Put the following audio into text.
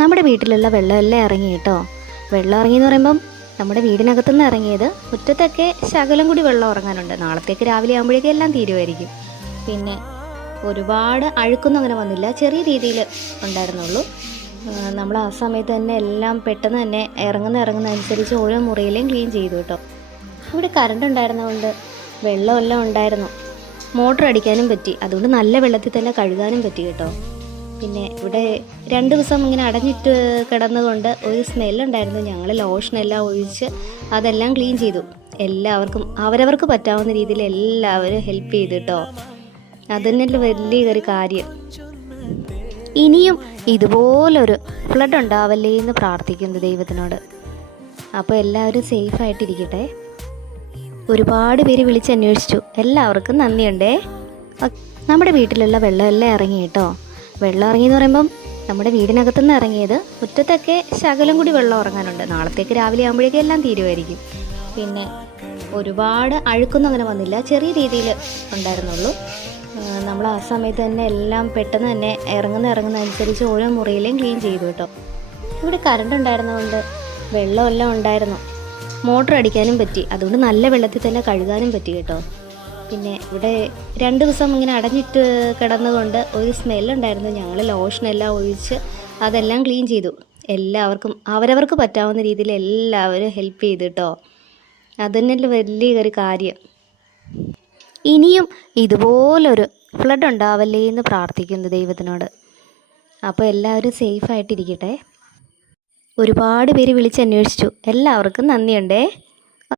നമ്മുടെ വീട്ടിലുള്ള വെള്ളമെല്ലാം ഇറങ്ങി കേട്ടോ. വെള്ളം ഇറങ്ങിയെന്ന് പറയുമ്പം നമ്മുടെ വീടിനകത്തുനിന്ന് ഇറങ്ങിയത്. മുറ്റത്തൊക്കെ ശകലം കൂടി വെള്ളം ഇറങ്ങാനുണ്ട്. നാളത്തേക്ക് രാവിലെ ആകുമ്പോഴേക്കും എല്ലാം തീരുമായിരിക്കും. പിന്നെ ഒരുപാട് അഴുക്കൊന്നും അങ്ങനെ വന്നില്ല, ചെറിയ രീതിയിൽ ഉണ്ടായിരുന്നുള്ളൂ. നമ്മൾ ആ സമയത്ത് തന്നെ എല്ലാം പെട്ടെന്ന് തന്നെ ഇറങ്ങുന്ന അനുസരിച്ച് ഓരോ മുറിയിലേയും ക്ലീൻ ചെയ്തു കേട്ടോ. ഇവിടെ കറണ്ട് ഉണ്ടായിരുന്നതുകൊണ്ട് വെള്ളമെല്ലാം ഉണ്ടായിരുന്നു. മോട്ടർ അടിക്കാനും പറ്റി, അതുകൊണ്ട് നല്ല വെള്ളത്തിൽ തന്നെ കഴുകാനും പറ്റി കേട്ടോ. പിന്നെ ഇവിടെ 2 ദിവസം ഇങ്ങനെ അടഞ്ഞിട്ട് കിടന്നുകൊണ്ട് ഒരു സ്മെല്ലുണ്ടായിരുന്നു. ഞങ്ങൾ ലോഷനെല്ലാം ഒഴിച്ച് അതെല്ലാം ക്ലീൻ ചെയ്തു. എല്ലാവർക്കും അവരവർക്ക് പറ്റാവുന്ന രീതിയിൽ എല്ലാവരും ഹെൽപ്പ് ചെയ്തു കേട്ടോ. അതിനല്ല വലിയൊരു കാര്യം. ഇനിയും ഇതുപോലൊരു ഫ്ലഡ് ഉണ്ടാവല്ലേ എന്ന് പ്രാർത്ഥിക്കുന്നു ദൈവത്തിനോട്. അപ്പോൾ എല്ലാവരും സേഫായിട്ടിരിക്കട്ടെ. ഒരുപാട് പേര് വിളിച്ചന്വേഷിച്ചു, എല്ലാവർക്കും നന്ദിയുണ്ടേ. നമ്മുടെ വീട്ടിലുള്ള വെള്ളമെല്ലാം ഇറങ്ങി കേട്ടോ. വെള്ളം ഇറങ്ങിയെന്ന് പറയുമ്പം നമ്മുടെ വീടിനകത്തുനിന്ന് ഇറങ്ങിയത്. മുറ്റത്തൊക്കെ ശകലം കൂടി വെള്ളം ഇറങ്ങാനുണ്ട്. നാളത്തേക്ക് രാവിലെ ആകുമ്പോഴേക്കും എല്ലാം തീരുമായിരിക്കും. പിന്നെ ഒരുപാട് അഴുക്കൊന്നും അങ്ങനെ വന്നില്ല, ചെറിയ രീതിയിൽ ഉണ്ടായിരുന്നുള്ളൂ. നമ്മൾ ആ സമയത്ത് തന്നെ എല്ലാം പെട്ടെന്ന് തന്നെ ഇറങ്ങുന്ന അനുസരിച്ച് ഓരോ മുറിയിലേയും ക്ലീൻ ചെയ്തു കേട്ടോ. ഇവിടെ കറണ്ട് ഉണ്ടായിരുന്നതുകൊണ്ട് വെള്ളമെല്ലാം ഉണ്ടായിരുന്നു. മോട്ടർ അടിക്കാനും പറ്റി, അതുകൊണ്ട് നല്ല വെള്ളത്തിൽ തന്നെ കഴുകാനും പറ്റി കേട്ടോ. പിന്നെ ഇവിടെ 2 ദിവസം ഇങ്ങനെ അടഞ്ഞിട്ട് കിടന്നുകൊണ്ട് ഒരു സ്മെല്ലുണ്ടായിരുന്നു. ഞങ്ങൾ ലോഷനെല്ലാം ഒഴിച്ച് അതെല്ലാം ക്ലീൻ ചെയ്തു. എല്ലാവർക്കും അവരവർക്ക് പറ്റാവുന്ന രീതിയിൽ എല്ലാവരും ഹെൽപ്പ് ചെയ്തു കേട്ടോ. അതിനല്ല വലിയൊരു കാര്യം. ഇനിയും ഇതുപോലൊരു ഫ്ലഡ് ഉണ്ടാവല്ലേ എന്ന് പ്രാർത്ഥിക്കുന്നു ദൈവത്തിനോട്. അപ്പോൾ എല്ലാവരും സേഫായിട്ടിരിക്കട്ടെ. ഒരുപാട് പേര് വിളിച്ചന്വേഷിച്ചു, എല്ലാവർക്കും നന്ദിയുണ്ടേ.